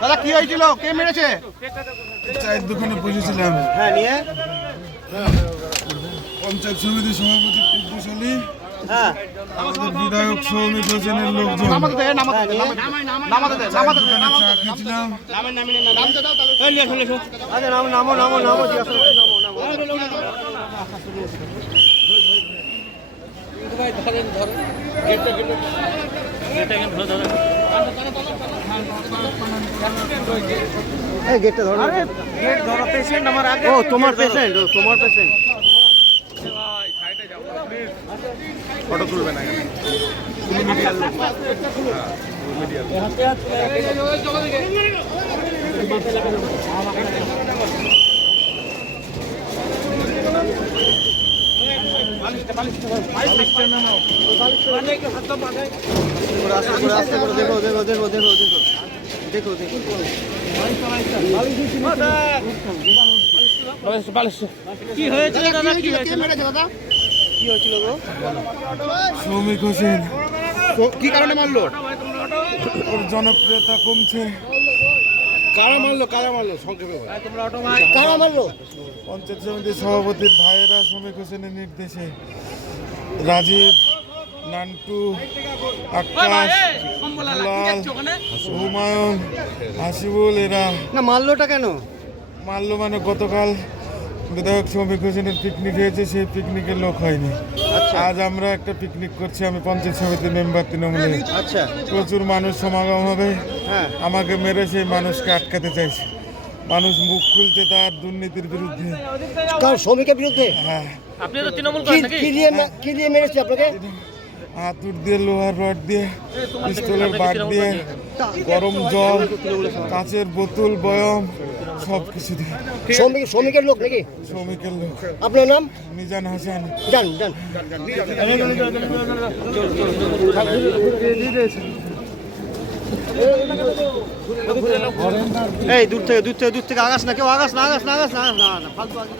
দাদা কি হয়েছিল? কে মেরেছে? চায়ের দোকানে বসেছিলাম। হ্যাঁ নিয়ে। পঞ্চায়েত সমিতির সভাপতি কুদ্দুস আলী হ্যাঁ। আমাদের বিধায়ক সৌমিক হোসেনের লোকজন। নামাতে এই গেটটা ধরো। আরে গেট ধরো পেশেন্ট আমার আগে ও তোমার পেশেন্ট ও তোমার পেশেন্ট ফটো তুলবে না আস্তে দেখো দেখো দেখো দেখো দেখো। দেখো দেখো। কি হয়েছিল দাদা কি হয়েছিল? কি হয়েছিল গো? সৌমিক হোসেন। কি কারণে মারলো? ওর জনপ্রিয়তা কমছে। কারা মারলো? কারা মারলো? সংক্ষেপে কারা মারলো? পঞ্চায়েত সমিতির সভাপতির ভাইয়েরা সৌমিক হোসেনের নির্দেশে রাজীব নান্টু আকাশ হুমায়ুন হাসিবুল এরা। না মারলোটা কেন? মারলো মানে গতকাল বিধায়ক শ্রমিক হোসেনের পিকনিক হয়েছে সেই পিকনিকের লোক হয়নি। আজ আমরা একটা পিকনিক করছি আমি পঞ্চায়েত সমিতির মেম্বার তৃণমূলে আচ্ছা। প্রচুর মানুষ সমাগম হবে। হ্যাঁ। আমাকে মেরে সেই মানুষকে আটকাতে চাইছে। মানুষ মুখ খুলছে তার দুর্নীতির বিরুদ্ধে। কার শ্রমিকের বিরুদ্ধে? হ্যাঁ। আপনি তো তৃণমূল কি করেন নাকি? কি দিয়ে মা- কি দিয়ে মেরেছে আপনাকে? হাতুর দিয়ে লোহার রড দিয়ে পিস্তলের বাট দিয়ে গরম জল কাঁচের বোতল বয়ম সব কিছু দিয়ে শ্রমিক শ্রমিকের লোক নাকি শ্রমিকের লোক আপনার নাম মিজান হাসান জান জান এই দূর থেকে দূর থেকে দূর থেকে আগাস না কেউ আগাস না আগাস না আগাস না আগাস না না ফালতু আগে